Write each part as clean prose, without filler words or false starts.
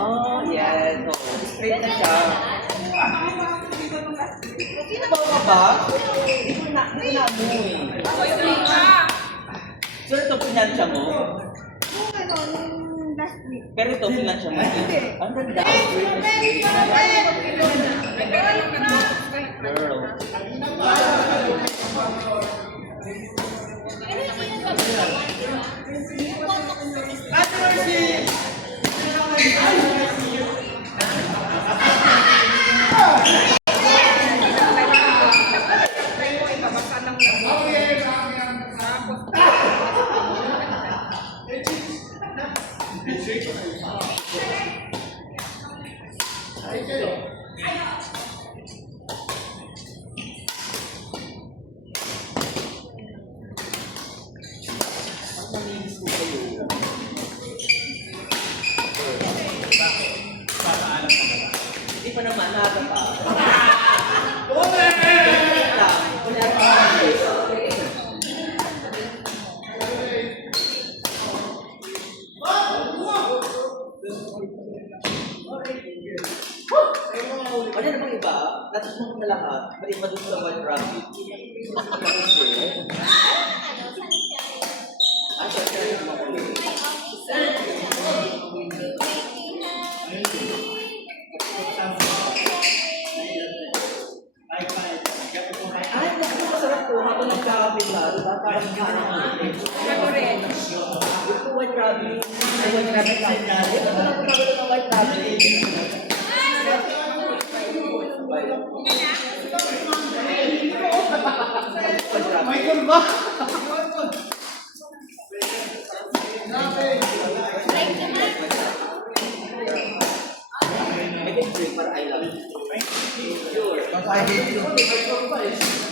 Oh, yes. Oh, straight na siya. Bawa ba? Hindi ko na-amoy. So, ito pinansya mo? Pero ito pinansya mo? Hindi. Ang ganda. Girl. Ate Mercy! Hindi pa naman, nada pa. Ano na bang iba? Natas mo na lahat. Balik pa doon sa White Rabbit. Parang White Rabbit. White Rabbit lang. Ito na lang ng White Rabbit. Michael ba? I can drink but I love you. Sure. But I hate you.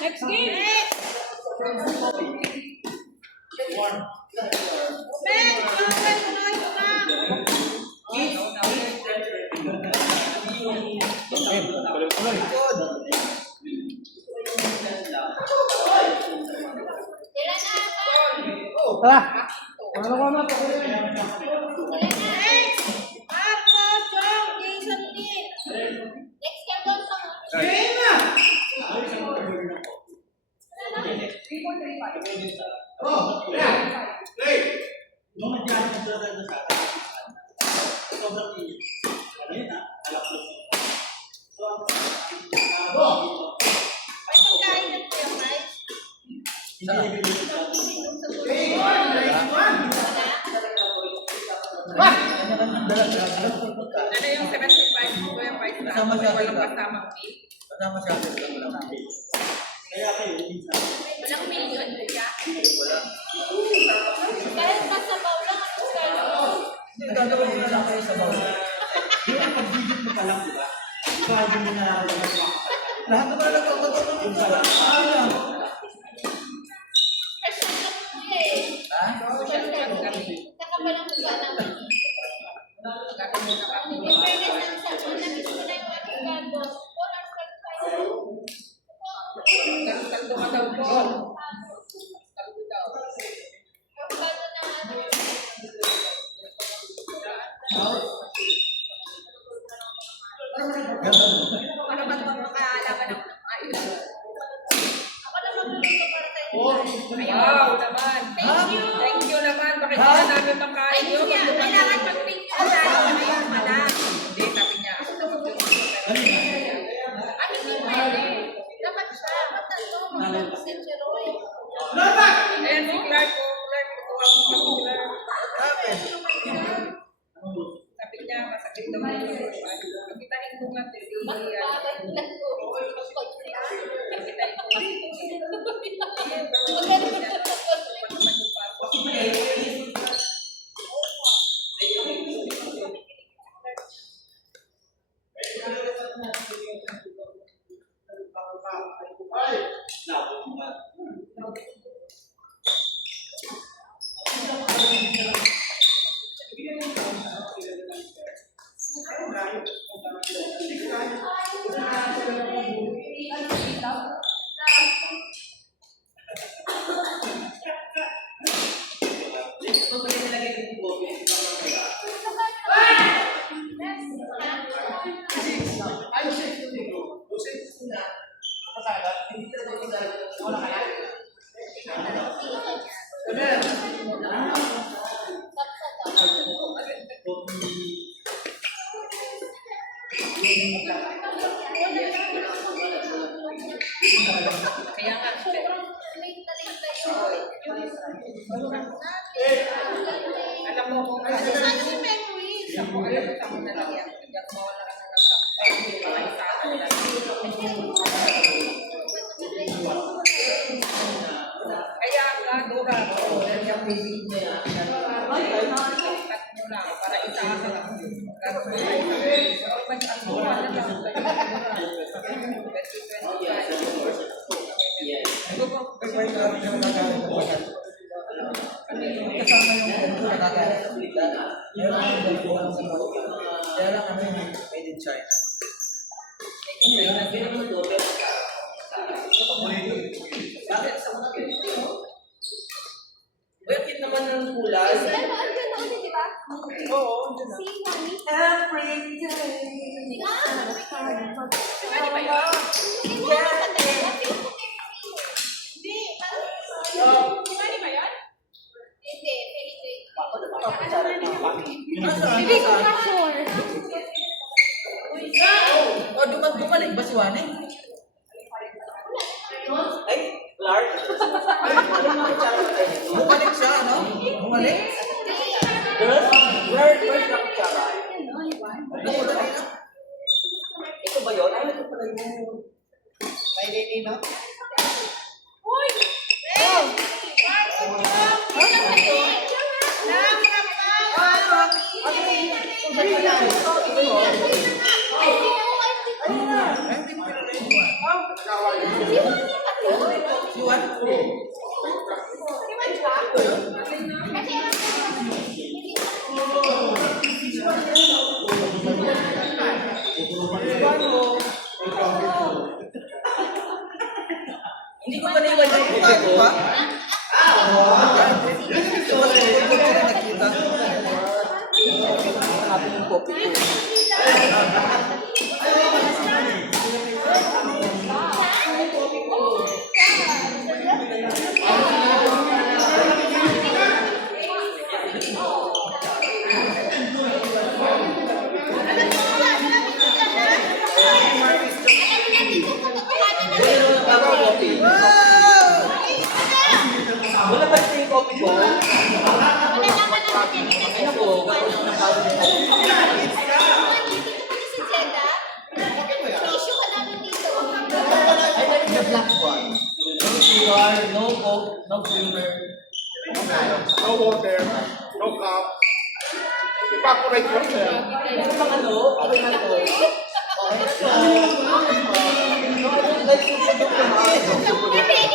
Next game. Tara. Ano yung 75 mo yung price na Kasama siya walang dito. kasamang fee? Kasama siya. Kaya kayo, Walang million kaya? wala. Kahit masabaw lang ang skalo. Hindi, gagawin mo na lang kayo sa bawal. Yung pag-digit mo pa lang, di ba? Gagawin mo na lang lahat naman nagpapatulong yung sa lang. Kasi eh. Ha? Saka pa lang sa naman. In fairness lang siya. Nabis ko na yung avocado. Walang pag-tayo. Kaldo ka daw po. Kaldo daw. Avocado na ano. Para ba't makakalaman ng ayos? Ako lang magluluto para tayo Wow, naman. Thank you. Thank you naman. Bakit hindi na namin makain Thank you yun? niya. Kailangan mag-thank you na tayo. Ngayon pala. Hindi, sabi niya. Hindi pwede. Dapat siya. Dapat si Jeroy. Ayan si Clark ko. Clark, kukuha mo kami Clark. Sabi niya, masakit daw yung pagkitahin ko nga. Bakit lang ko? Pagkitahin ko nga. Kaya nga, Sobrang late na yun. alam mo kung Kasi sana si Memories. ako, alam mo sa na lang yan. Hindi ako mawala ka na lang sa kaya nga, Dora, cut mo na para itaas ka lang. Kasama yung nakakain sa Bulacan. Meron yung bubuhan sa Bulacan. Kaya lang kami made in China. Bakit sa mga Pilipino? Bakit naman ng kulay? Ano, ano ka na ulit, di ba? Oo, dyan na. Si Mami. Every day. Si Mami ba yun? Hindi mo naman sa tayo. Hindi. Si Mami ba yun? Hindi. Hindi ko na sure. O, bumalik ba si Wani? Ay, Clark. Bumalik siya, ano? Bumalik? Where's the kutsara? Nakudali na. Ito ba yun? Ano ito pala yun? May nini na? Uy! Hey! Hindi ko paniwan yung kuha ko ba? Ito ba yung kuha ko nakita? Hanapin yung kopi ko. Wala ba ito yung kopi ko? Ano po? The black one. No sugar, no coke, no creamer. No water, no cup. Evaporate yourself. Ano bang ano? Okay na to. Like yung sa document.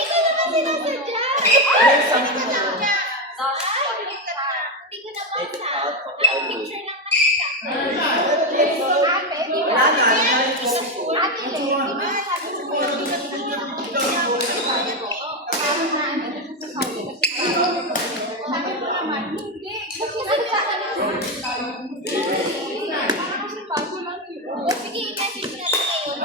Sige, i-message natin ngayon.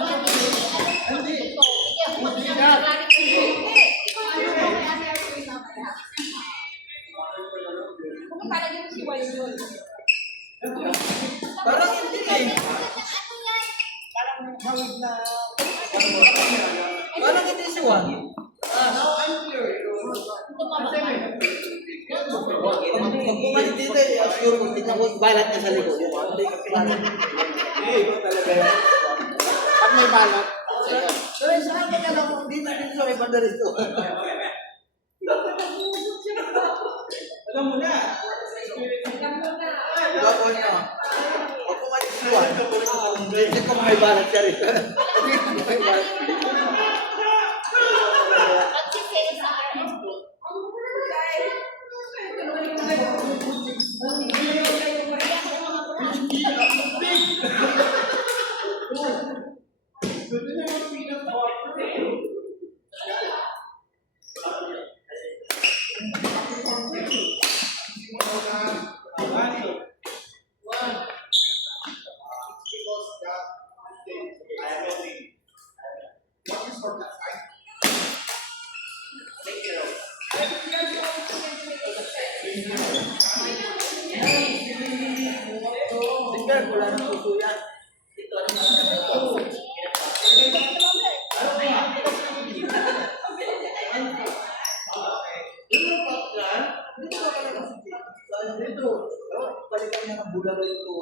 One. Pag bumalik dito, sure ko, tignan ko balat niya sa likod. Hindi ka balat. Talaga yan. Pag may balat, Pero saan ka lang kung dito sa may banda rito? Alam mo na. Bago niya. Pag bumalik si Juan, hindi ko may balat siya rin. May balat. Magsisale sa RSP. Tingnan, wala nang puso yan. Ito, ano na? Dito, balikan niya ng bulan rito.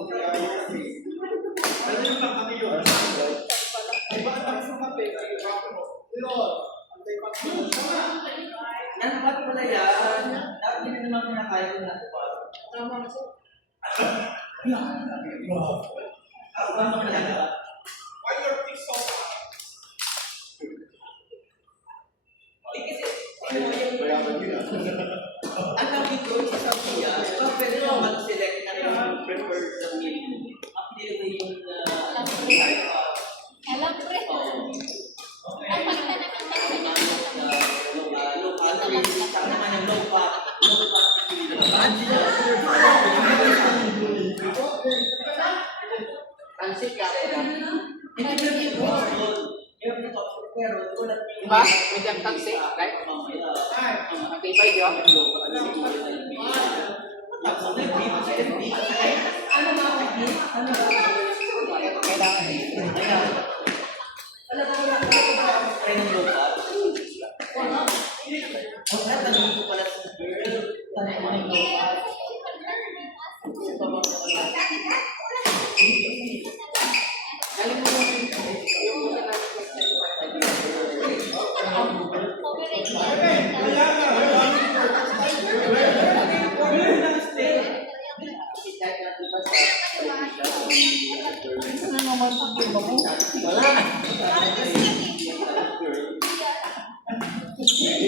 Ano ba pala yan? Dapat hindi naman pinakaya ko na ito. Tama na so. Ako ba naman yan? why your feet so high? Ang tawag ko sa Sophia, pwede mo mag-select na rin yung preferred na meal. Update mo yung Alam ko rin. Ang pagka naman tayo na local race, saka naman yung low fat. Pansik ka. Diba? Medium pansik, right? Matibay yun.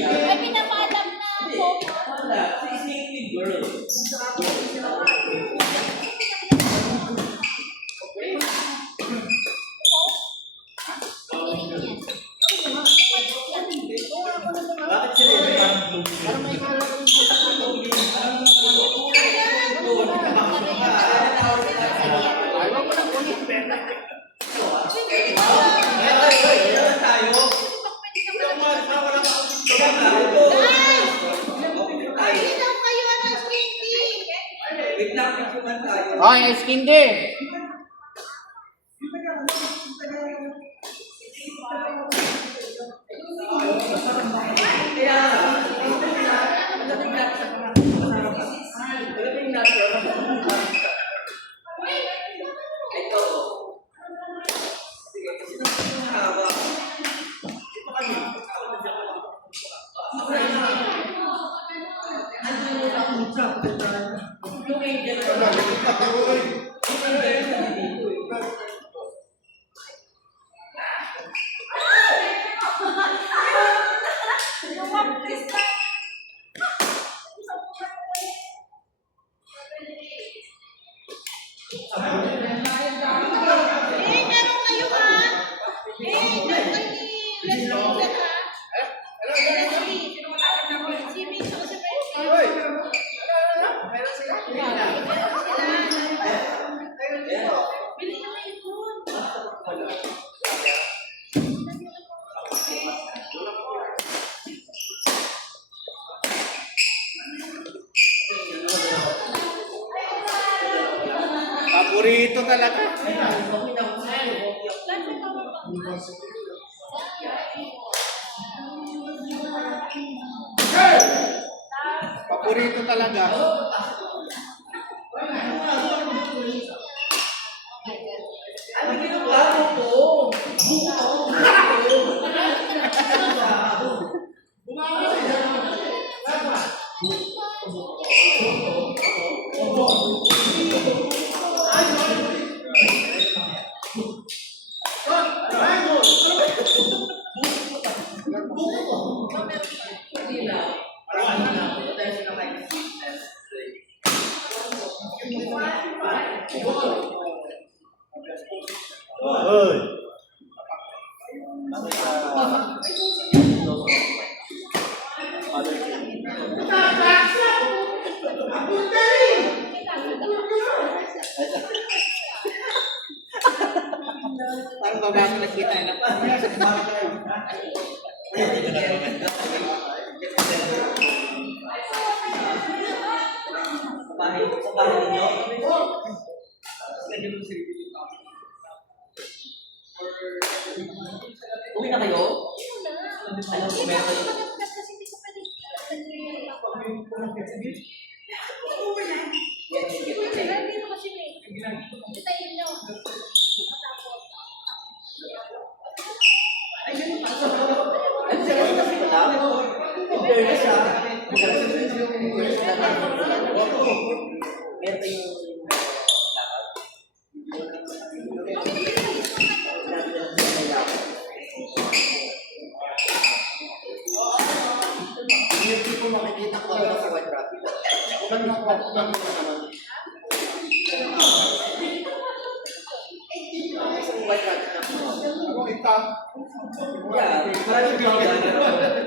Ay, pinapalam na po. Oh, yung skin din. Paborito talaga. Paborito talaga. Ano ginawa mo po? Parang babago nagkita na. Sa bahay ninyo? Uwi na kayo? Alam ko, meron kayo. Ano siya kasi kasi pala? In fairness ha? Meron kayong lakad? Yung tipo makikita ko ba sa white rabbit? Kung naman isang white rabbit na po. Yeah, maraming bigyan.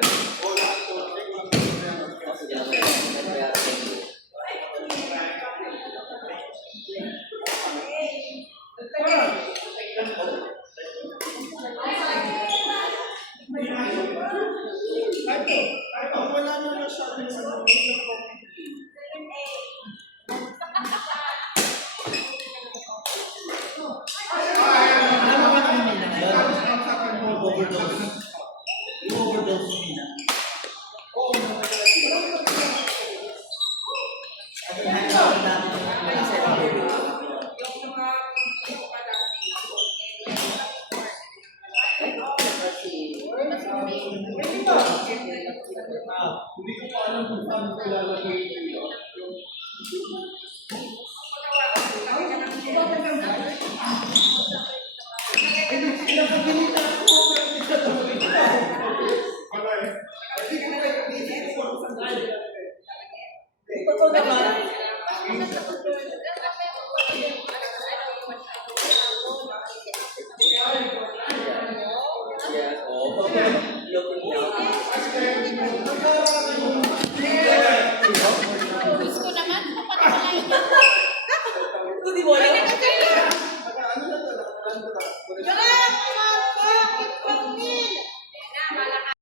Hindi ko pa alam kung paano ko ilalagay